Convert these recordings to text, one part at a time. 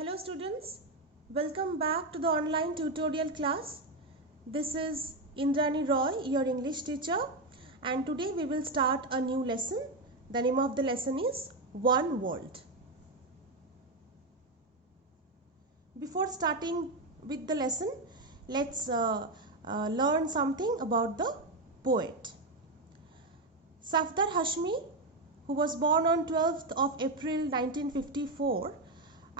Hello students, welcome back to the online tutorial class. This is Indrani Roy, your English teacher, and today we will start a new lesson. The name of the lesson is One World. Before starting with the lesson, let's learn something about the poet. SAFDER HASHMI, who was born on 12th of April 1954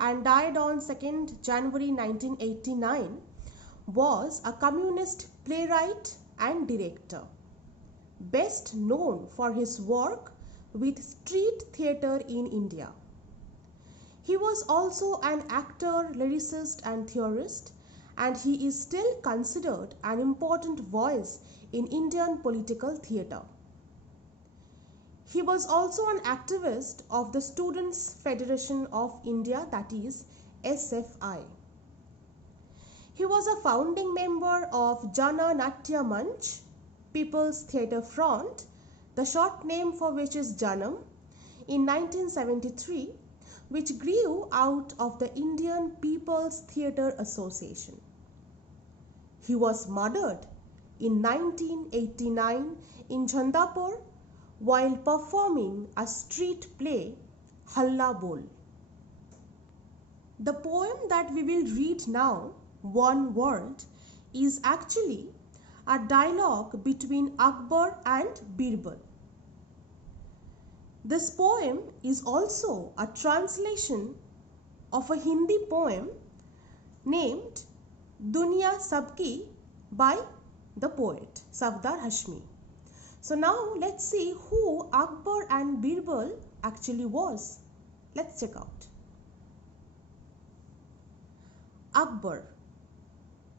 and died on 2nd January 1989, was a communist playwright and director, best known for his work with street theatre in India. He was also an actor, lyricist and theorist, and he is still considered an important voice in Indian political theatre. He was also an activist of the Students' Federation of India, that is SFI. He was a founding member of Jana Natya Manch, People's Theatre Front, the short name for which is Janam, in 1973, which grew out of the Indian People's Theatre Association. He was murdered in 1989 in Jhandapur while performing a street play, Halla Bol. The poem that we will read now, One World, is actually a dialogue between Akbar and Birbal. This poem is also a translation of a Hindi poem named Duniya Sabki by the poet SAFDER HASHMI. So now let's see who Akbar and Birbal actually was. Let's check out. Akbar,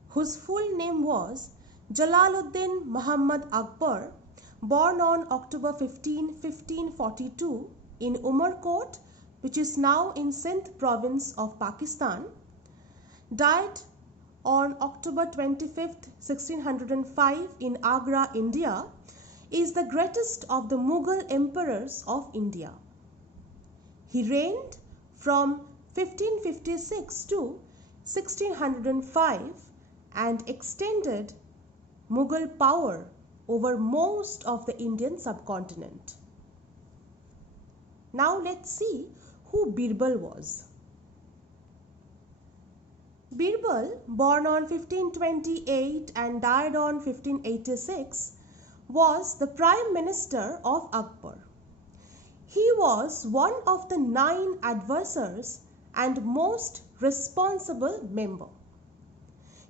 whose full name was Jalaluddin Muhammad Akbar, born on October 15, 1542 in Umarkot, which is now in Sindh province of Pakistan, died on October 25, 1605 in Agra, India, is the greatest of the Mughal emperors of India. He reigned from 1556 to 1605 and extended Mughal power over most of the Indian subcontinent. Now let's see who Birbal was. Birbal, born on 1528 and died on 1586, was the Prime Minister of Akbar. He was one of the 9 advisors and most responsible member.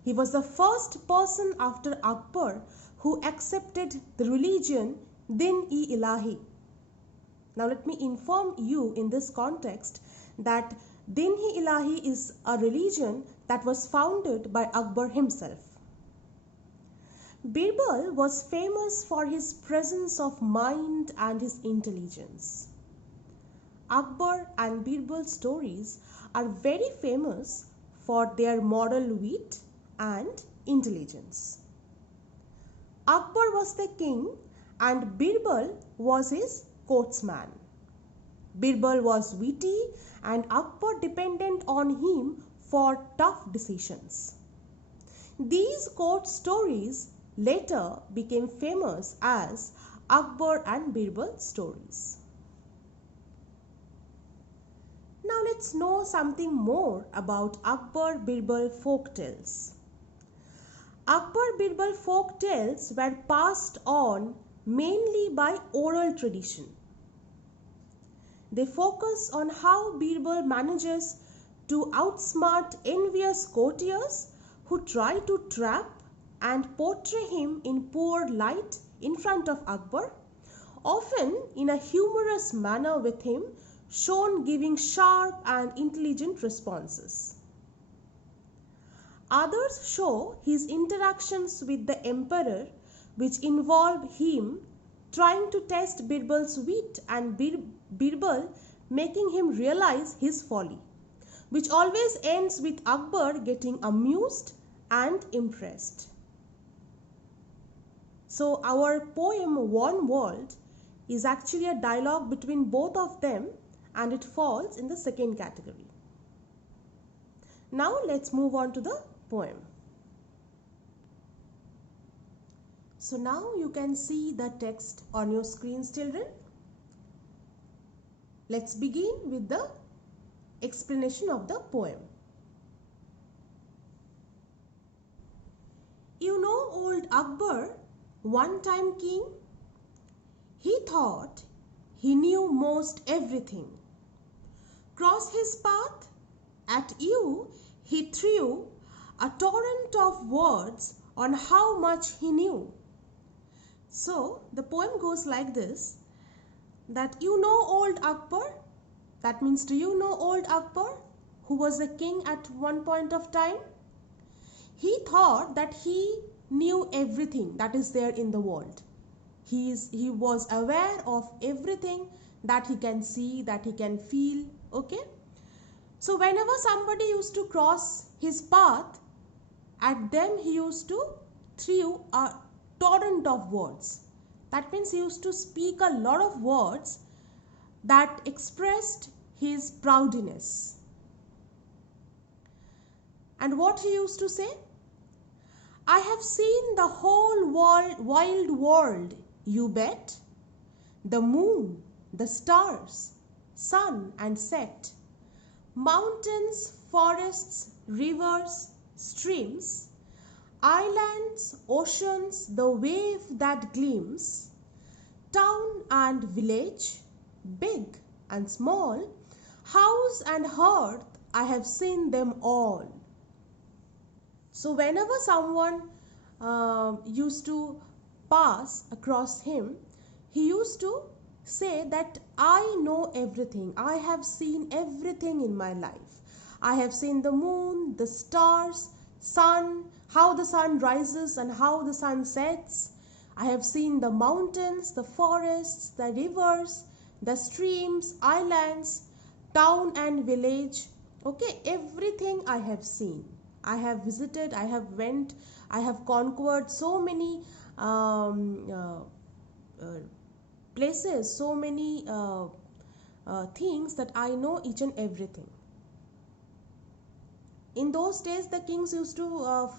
He was the first person after Akbar who accepted the religion Din-e-Ilahi. Now let me inform you in this context that Din-e-Ilahi is a religion that was founded by Akbar himself. Birbal was famous for his presence of mind and his intelligence. Akbar and Birbal stories are very famous for their moral wit and intelligence. Akbar was the king and Birbal was his courtsman. Birbal was witty and Akbar depended on him for tough decisions. These court stories later became famous as Akbar and Birbal stories. Now let's know something more about Akbar Birbal folk tales. Akbar Birbal folk tales were passed on mainly by oral tradition. They focus on how Birbal manages to outsmart envious courtiers who try to trap and portray him in poor light in front of Akbar, often in a humorous manner with him shown giving sharp and intelligent responses. Others show his interactions with the emperor, which involve him trying to test Birbal's wit and Birbal making him realize his folly, which always ends with Akbar getting amused and impressed. So our poem One World is actually a dialogue between both of them and it falls in the second category. Now let's move on to the poem. So now you can see the text on your screens, children. Let's begin with the explanation of the poem. You know old Akbar, one time king? He thought he knew most everything. Cross his path, at you he threw a torrent of words on how much he knew. So the poem goes like this, that you know old Akbar, that means do you know old Akbar, who was a king at one point of time? He thought that he knew everything that is there in the world. He was aware of everything that he can see, that he can feel, okay? So whenever somebody used to cross his path, at them he used to throw a torrent of words. That means he used to speak a lot of words that expressed his proudness. And what he used to say? I have seen the whole wild world, you bet. The moon, the stars, sun and set, mountains, forests, rivers, streams, islands, oceans, the wave that gleams, town and village, big and small, house and hearth, I have seen them all. So whenever someone used to pass across him, he used to say that I know everything. I have seen everything in my life. I have seen the moon, the stars, sun, how the sun rises and how the sun sets. I have seen the mountains, the forests, the rivers, the streams, islands, town and village. Okay, everything I have seen. I have visited, I have went, I have conquered so many places, so many things that I know each and everything. In those days, the kings used to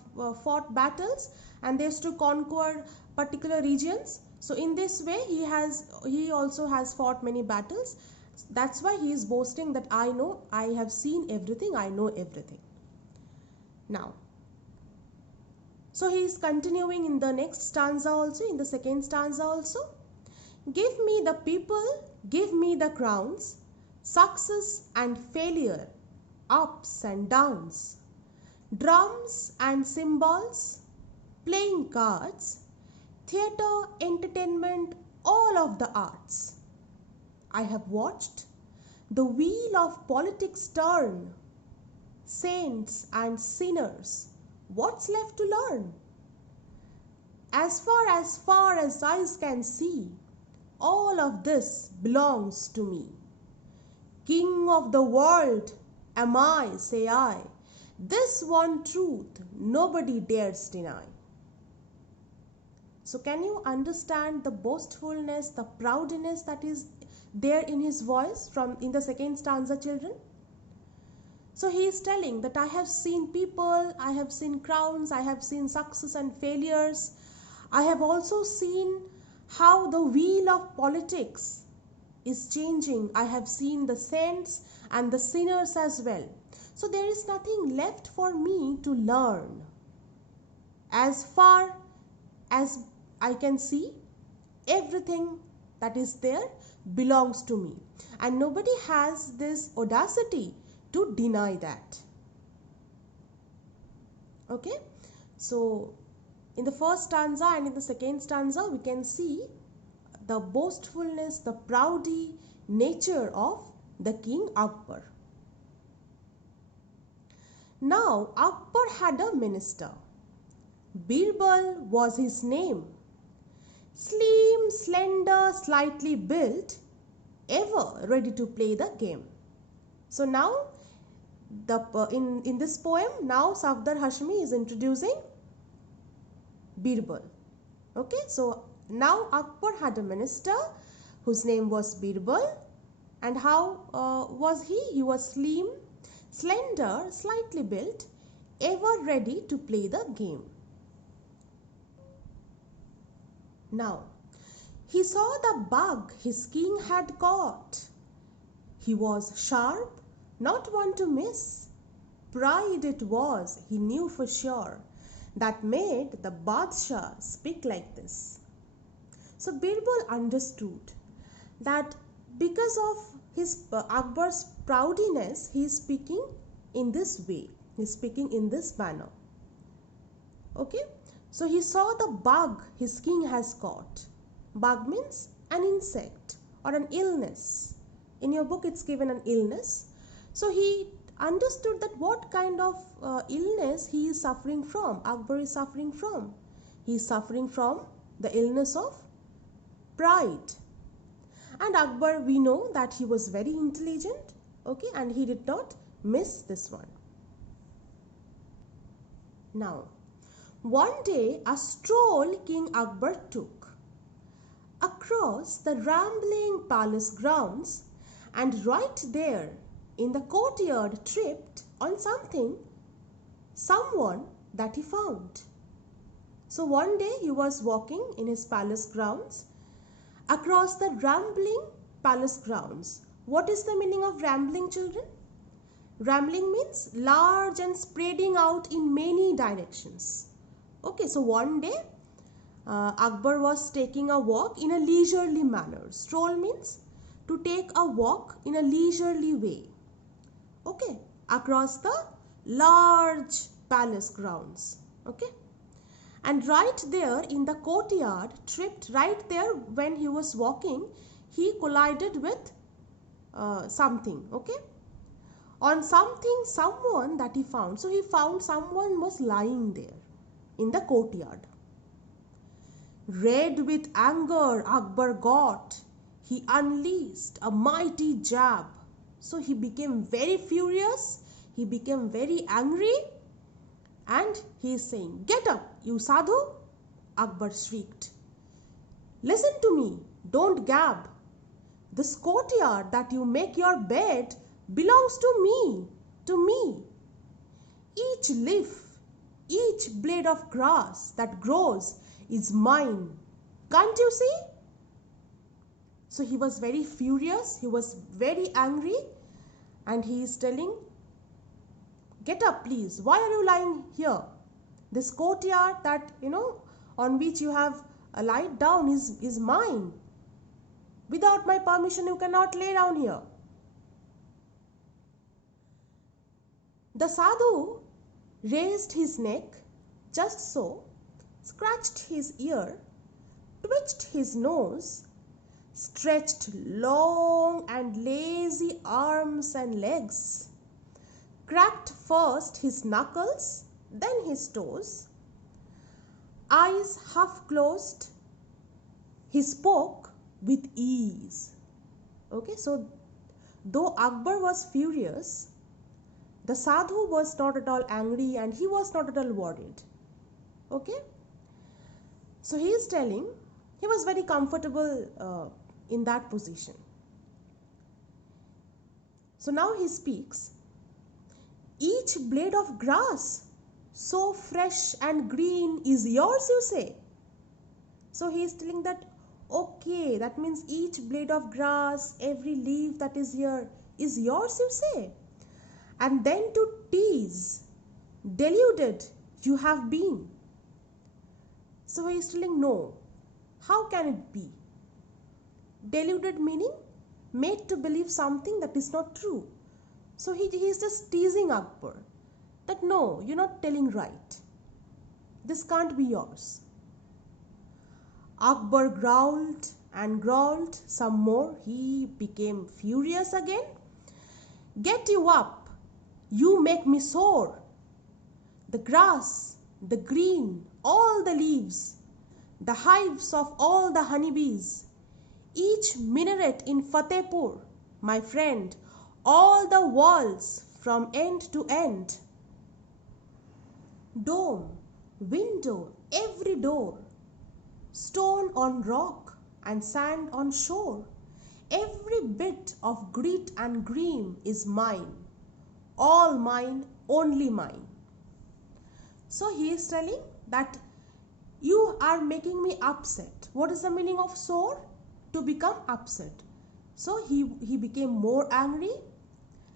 fought battles and they used to conquer particular regions. So in this way, he also has fought many battles. That's why he is boasting that I know, I have seen everything, I know everything. Now, so he is continuing in the next stanza also, in the second stanza also. Give me the people, give me the crowns, success and failure, ups and downs, drums and cymbals, playing cards, theatre, entertainment, all of the arts. I have watched the wheel of politics turn, saints and sinners, what's left to learn? As far as eyes can see, all of this belongs to me. King of the world am I, say I, this one truth nobody dares deny. So can you understand the boastfulness, the proudness that is there in his voice in the second stanza, children? So he is telling that I have seen people, I have seen crowns, I have seen success and failures. I have also seen how the wheel of politics is changing. I have seen the saints and the sinners as well. So there is nothing left for me to learn. As far as I can see, everything that is there belongs to me. And nobody has this audacity to deny that. Okay, so in the first stanza and in the second stanza we can see the boastfulness, the proudy nature of the King Akbar. Now Akbar had a minister. Birbal was his name. Slim, slender, slightly built, ever ready to play the game. So now in this poem, now SAFDER HASHMI is introducing Birbal. Okay, so now Akbar had a minister whose name was Birbal. And how was he? He was slim, slender, slightly built, ever ready to play the game. Now, he saw the bug his king had caught. He was sharp, not one to miss. Pride it was, he knew for sure, that made the Badshah speak like this. So Birbal understood that because of his Akbar's proudness, he is speaking in this way. He is speaking in this manner. Okay. So he saw the bug his king has caught. Bug means an insect or an illness. In your book it's given an illness. So he understood that what kind of illness he is suffering from. Akbar is suffering from. He is suffering from the illness of pride. And Akbar, we know that he was very intelligent, okay, and he did not miss this one. Now, one day a stroll King Akbar took across the rambling palace grounds, and right there in the courtyard tripped on someone that he found. So one day he was walking in his palace grounds across the rambling palace grounds. What is the meaning of rambling, children? Rambling means large and spreading out in many directions. Okay, so one day Akbar was taking a walk in a leisurely manner. Stroll means to take a walk in a leisurely way. Okay, across the large palace grounds. Okay. And right there in the courtyard, tripped right there when he was walking, he collided with something, okay? On someone that he found. So he found someone was lying there in the courtyard. Red with anger, Akbar got. He unleashed a mighty jab. So he became very furious. He became very angry. And he is saying, "Get up, you sadhu!" Akbar shrieked. "Listen to me, don't gab. This courtyard that you make your bed belongs to me. Each leaf, each blade of grass that grows is mine. Can't you see?" So he was very furious, he was very angry, and he is telling, "Get up, please. Why are you lying here? This courtyard that, on which you have lied down is mine. Without my permission, you cannot lay down here." The sadhu raised his neck just so, scratched his ear, twitched his nose, stretched long and lazy arms and legs, cracked first his knuckles, then his toes, eyes half closed, he spoke with ease. Okay, so though Akbar was furious, the sadhu was not at all angry and he was not at all worried. Okay, so he is telling he was very comfortable in that position. So now he speaks. "Each blade of grass, so fresh and green, is yours, you say?" So he is telling that, okay, that means each blade of grass, every leaf that is here is yours, you say? And then to tease, deluded you have been. So he is telling, no, how can it be? Deluded meaning made to believe something that is not true. So he is just teasing Akbar that no, you're not telling right. This can't be yours. Akbar growled and growled some more. He became furious again. "Get you up, you make me sore. The grass, the green, all the leaves, the hives of all the honeybees, each minaret in Fatehpur, my friend, all the walls from end to end, dome, window, every door, stone on rock and sand on shore, every bit of grit and green is mine. all mine, only mine. So he is telling that you are making me upset. What is the meaning of sore? To become upset. So he became more angry,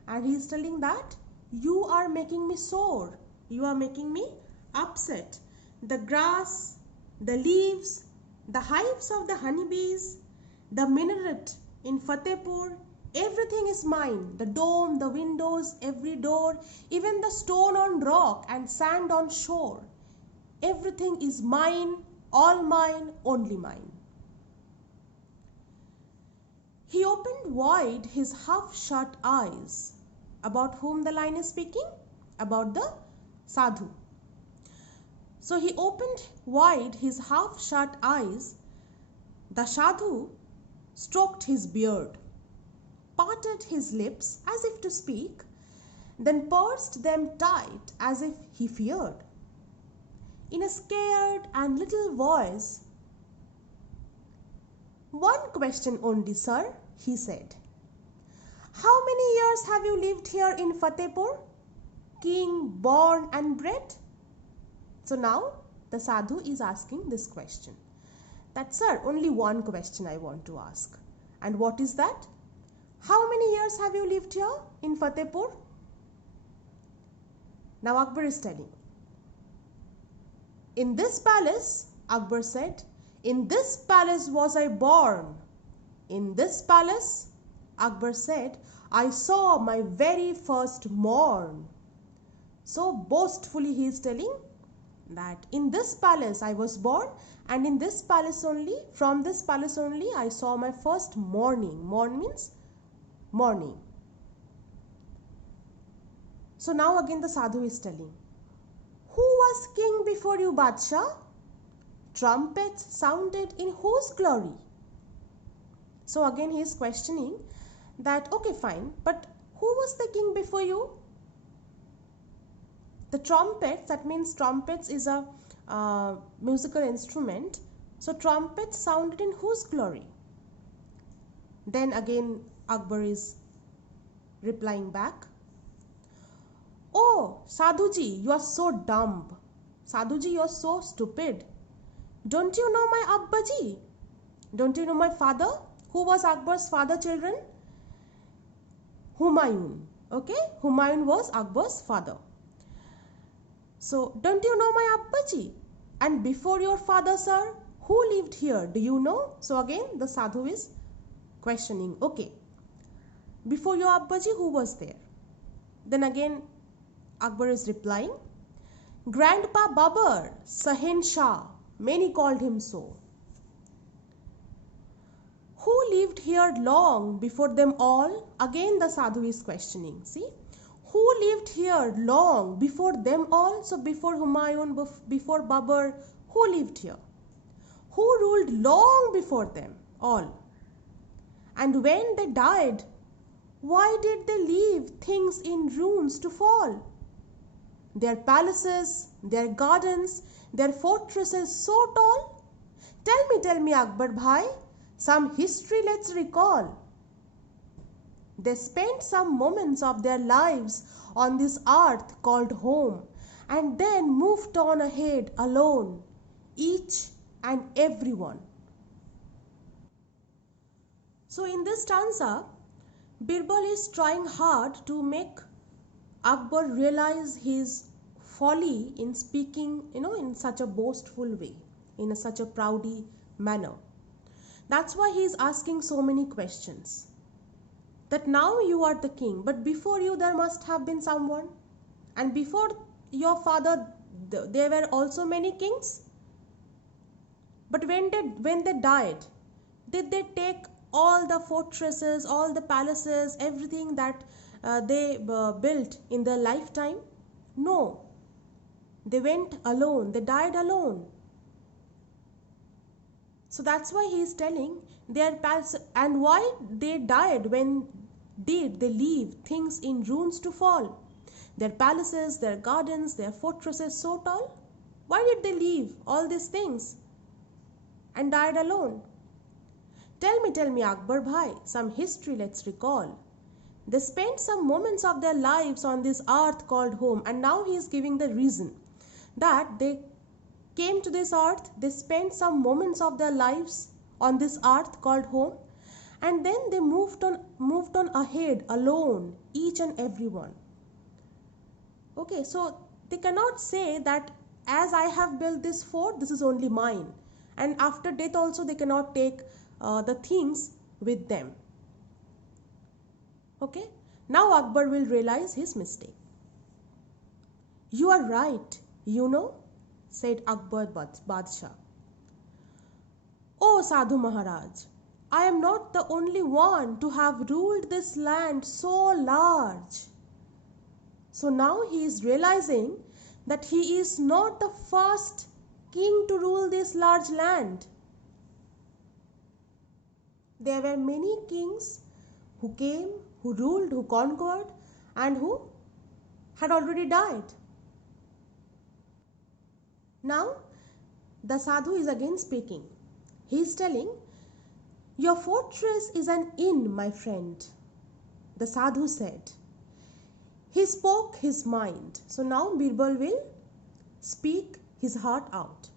and he is telling that you are making me sore. You are making me upset. The grass, the leaves, the hives of the honeybees, the minaret in Fatehpur, everything is mine. The dome, the windows, every door, even the stone on rock and sand on shore. Everything is mine, all mine, only mine. He opened wide his half-shut eyes. About whom the line is speaking? About the sadhu. So he opened wide his half-shut eyes. The sadhu stroked his beard, parted his lips as if to speak, then pursed them tight as if he feared. In a scared and little voice, "One question only, sir," he said. "How many years have you lived here in Fatehpur, king born and bred?" So now the sadhu is asking this question. That, "Sir, only one question I want to ask." And what is that? How many years have you lived here in Fatehpur? Now Akbar is telling. "In this palace," Akbar said, "in this palace was I born. In this palace," Akbar said, "I saw my very first morn." So boastfully he is telling that in this palace I was born, and in this palace only, from this palace only, I saw my first morning. Morn means morning. So now again the sadhu is telling, "Who was king before you, Badshah? Trumpets sounded in whose glory?" So again he is questioning that, okay, fine, but who was the king before you? The trumpets, that means trumpets is a musical instrument. So trumpets sounded in whose glory? Then again Akbar is replying back, "Oh, Sadhuji, you are so dumb. Sadhuji, you are so stupid. Don't you know my Abbaji? Don't you know my father?" Who was Akbar's father, children? Humayun. Okay, Humayun was Akbar's father. So, don't you know my Abbaji? And before your father, sir, who lived here? Do you know? So again the sadhu is questioning. Okay, before your Abbaji, who was there? Then again Akbar is replying, "Grandpa Babar, Sahin Shah, many called him so. Who lived here long before them all?" Again the sadhu is questioning. See, who lived here long before them all? So before Humayun, before Babar, who lived here? Who ruled long before them all? And when they died, why did they leave things in ruins to fall? Their palaces, their gardens, their fortresses so tall? Tell me, Akbar bhai, some history let's recall. They spent some moments of their lives on this earth called home, and then moved on ahead alone, each and every one. So in this stanza, Birbal is trying hard to make Akbar realize his folly in speaking, in such a boastful way, in such a proudy manner. That's why he is asking so many questions. That now you are the king, but before you there must have been someone. And before your father, there were also many kings. But when they died, did they take all the fortresses, all the palaces, everything that they built in their lifetime? No. They went alone. They died alone. So that's why he is telling their palace. And why they died? When did they leave things in ruins to fall? Their palaces, their gardens, their fortresses so tall? Why did they leave all these things and died alone? Tell me, Akbar bhai, some history let's recall. They spent some moments of their lives on this earth called home, and now he is giving the reason that they came to this earth, they spent some moments of their lives on this earth called home, and then they moved on ahead alone, each and every one. Okay, so they cannot say that as I have built this fort, this is only mine, and after death also they cannot take the things with them. Okay, now Akbar will realize his mistake. You are right, said Akbar Badshah. Oh Sadhu Maharaj, I am not the only one to have ruled this land so large. So now he is realizing that he is not the first king to rule this large land. There were many kings who came, who ruled, who conquered, and who had already died. Now the sadhu is again speaking. He is telling, your fortress is an inn, my friend, the sadhu said. He spoke his mind. So now Birbal will speak his heart out.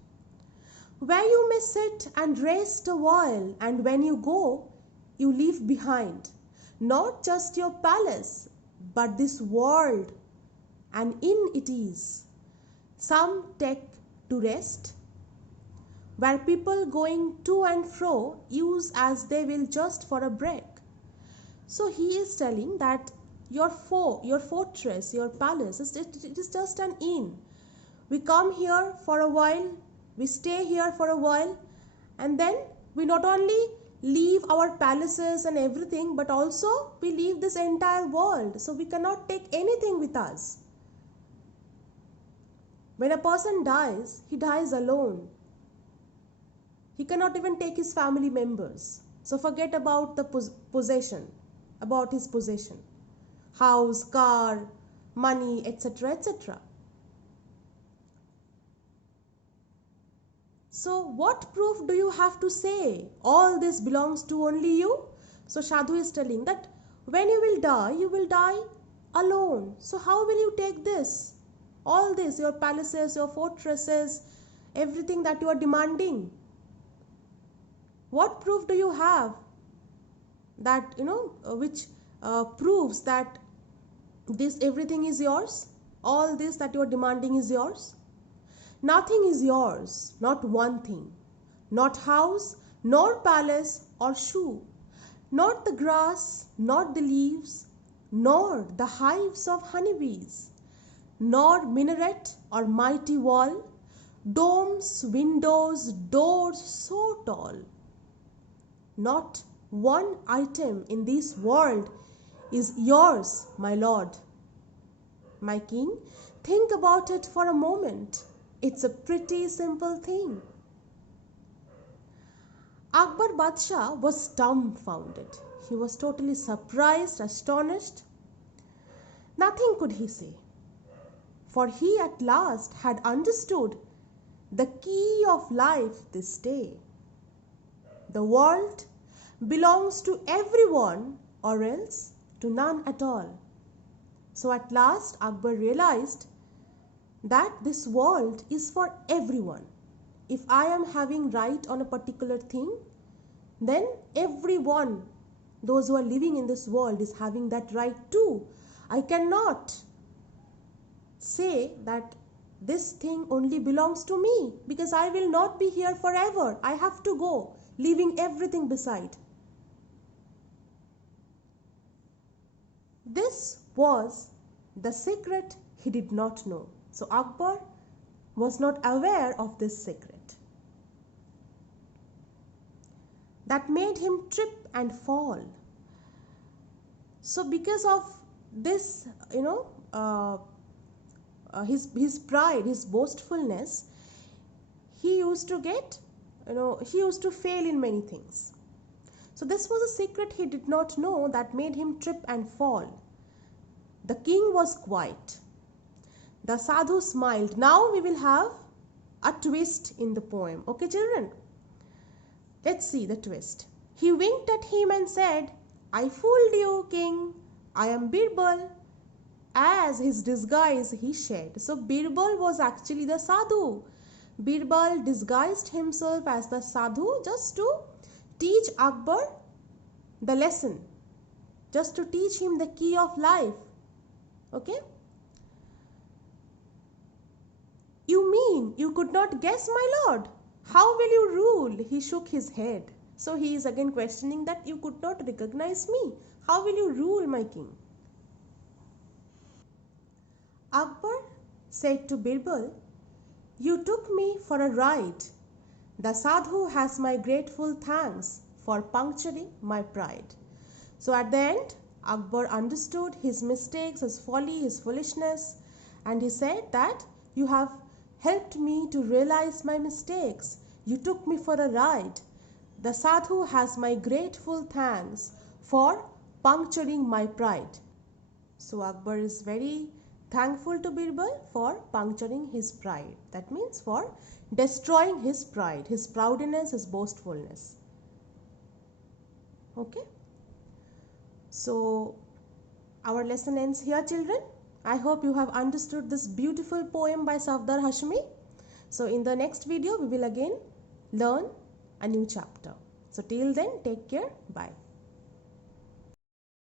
Where you may sit and rest a while, and when you go, you leave behind not just your palace, but this world, an inn it is. Some take to rest, where people going to and fro use as they will just for a break. So he is telling that your fortress, your palace, it is just an inn. We come here for a while, we stay here for a while, and then we not only leave our palaces and everything, but also we leave this entire world. So we cannot take anything with us. When a person dies, he dies alone. He cannot even take his family members. So forget about the possession, about his possession. House, car, money, etc., etc. So what proof do you have to say all this belongs to only you? So Sadhu is telling that when you will die alone. So how will you take this? All this, your palaces, your fortresses, everything that you are demanding. What proof do you have that, which proves that this everything is yours? All this that you are demanding is yours? Nothing is yours, not one thing. Not house, nor palace or shoe. Not the grass, not the leaves, nor the hives of honeybees. Nor minaret or mighty wall, domes, windows, doors so tall. Not one item in this world is yours, my lord. My king, think about it for a moment. It's a pretty simple thing. Akbar Badshah was dumbfounded. He was totally surprised, astonished. Nothing could he say, for he at last had understood the key of life this day. The world belongs to everyone or else to none at all. So at last Akbar realized that this world is for everyone. If I am having right on a particular thing, then everyone, those who are living in this world, is having that right too. I cannot say that this thing only belongs to me, because I will not be here forever. I have to go, leaving everything beside. This was the secret he did not know. So Akbar was not aware of this secret. That made him trip and fall. So because of this, his pride, his boastfulness, he used to fail in many things. So this was a secret he did not know that made him trip and fall. The king was quiet. The sadhu smiled. Now we will have a twist in the poem. Okay, children? Let's see the twist. He winked at him and said, I fooled you, king. I am Birbal. As his disguise he shed. So Birbal was actually the sadhu. Birbal disguised himself as the sadhu just to teach Akbar the lesson, just to teach him the key of life. Okay? You mean you could not guess, my lord? How will you rule? He shook his head. So he is again questioning that you could not recognize me. How will you rule, my king? Akbar said to Birbal, you took me for a ride. The sadhu has my grateful thanks for puncturing my pride. So at the end, Akbar understood his mistakes, his folly, his foolishness, and he said that you have helped me to realize my mistakes. You took me for a ride. The sadhu has my grateful thanks for puncturing my pride. So Akbar is very thankful to Birbal for puncturing his pride. That means for destroying his pride, his proudness, his boastfulness. Okay. So our lesson ends here, children. I hope you have understood this beautiful poem by SAFDER HASHMI. So in the next video, we will again learn a new chapter. So till then, take care. Bye.